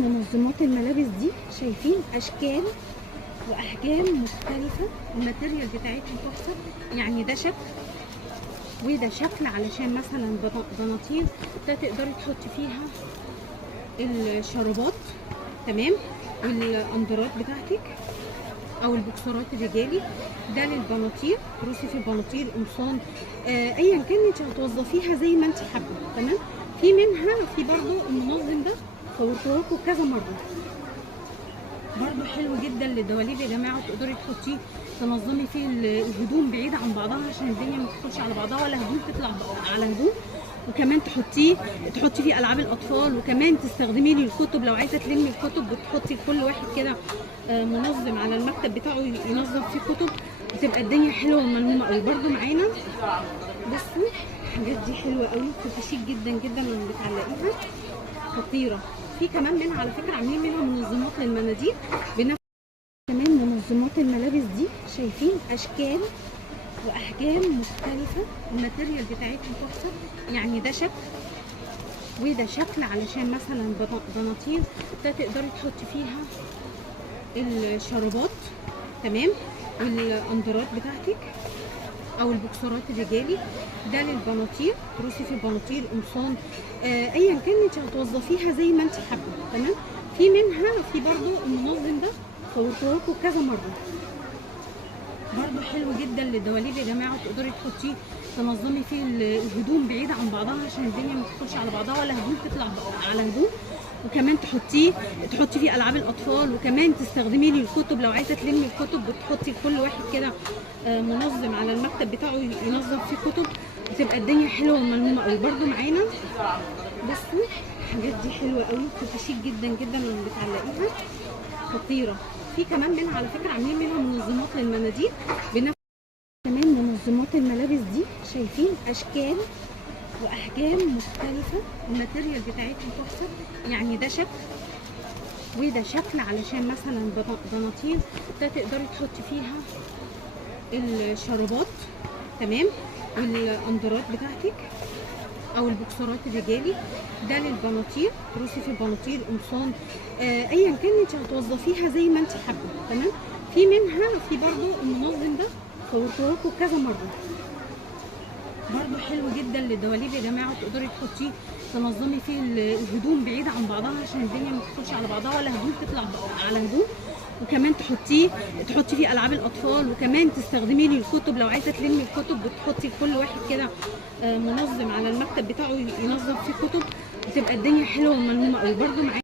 منظمات الملابس دي شايفين اشكال واحجام مختلفه، الماتيريال بتاعتها تحفه. يعني ده شكل وده شكل، علشان مثلا بناطيل ده تقدري تحطي فيها الشرابات، تمام، والاندرات بتاعتك او البوكسرات الرجالي. ده للبناطيل، تروسي في البناطيل قمصان، ايا كان انت هتوظفيها زي ما انت حابه، تمام. في منها في برضو المنظم ده صورته لكم كذا مره، برضو حلو جدا للدواليب يا جماعه، تقدري تحطيه تنظمي فيه الهدوم بعيده عن بعضها عشان الدنيا ما تدخلش على بعضها ولا هدوم تطلع على هدوم. وكمان تحطي فيه العاب الاطفال، وكمان تستخدميه للكتب لو عايزه تلمي الكتب وتحطي لكل واحد كده منظم على المكتب بتاعه ينظم فيه كتب، بتبقى الدنيا حلوه وملمومه قوي. برضو معانا بصوا الحاجات دي حلوه قوي، بتبقى شيك جدا جدا لما بتعلقيها، خطيره. في كمان منها على فكره عاملين منها منظمات للمناديل بنفس. كمان منظمات الملابس دي شايفين اشكال واحجام مختلفه، الماتيريال بتاعتها تحفه. يعني ده شكل وده شكل، علشان مثلا بناطيل ده تقدري تحطي فيها الشرابات، تمام، والاندرات بتاعتك او البوكسرات الرجالي. ده للبناطيل، تروسي في البناطيل قمصان، ايا كان انت هتوظفيها زي ما انت حابه، تمام. في منها في برضو المنظم ده صورته لكم كذا مره، برضو حلو جدا للدواليب يا جماعه، تقدري تحطيه تنظمي فيه الهدوم بعيده عن بعضها عشان الدنيا ما تدخلش على بعضها ولا هدوم تطلع على هدوم. وكمان تحطي فيه العاب الاطفال، وكمان تستخدميه للكتب لو عايزه تلمي الكتب وتحطي لكل واحد كده منظم على المكتب بتاعه ينظم فيه كتب، بتبقى الدنيا حلوه وملمومه قوي. برضو معانا بصوا الحاجات دي حلوه قوي، بتبقى شيك جدا جدا لما بتعلقيها، خطيره. في كمان منها على فكره عاملين منها منظمات للمناديل بنفس. كمان منظمات الملابس دي شايفين اشكال واحجام مختلفه، الماتيريال بتاعتها تحفه. يعني ده شكل وده شكل، علشان مثلا بناطيل ده تقدري تحطي فيها الشرابات، تمام، والاندرات بتاعتك او البوكسرات الرجالي. ده للبناطيل، تروسي في البناطيل قمصان، ايا كان انت هتوظفيها زي ما انت حابه، تمام. في منها في برضو المنظم ده صورته لكم كذا مره، برضو حلو جدا للدواليب يا جماعه، تقدري تحطيه تنظمي فيه الهدوم بعيده عن بعضها عشان الدنيا ما تدخلش على بعضها ولا هدوم تطلع على هدوم. وكمان تحطي فيه العاب الاطفال، وكمان تستخدميه للكتب لو عايزه تلمي الكتب وتحطي لكل واحد كده منظم على المكتب بتاعه ينظم فيه كتب، بتبقى الدنيا حلوه وملمومه قوي. برضو معانا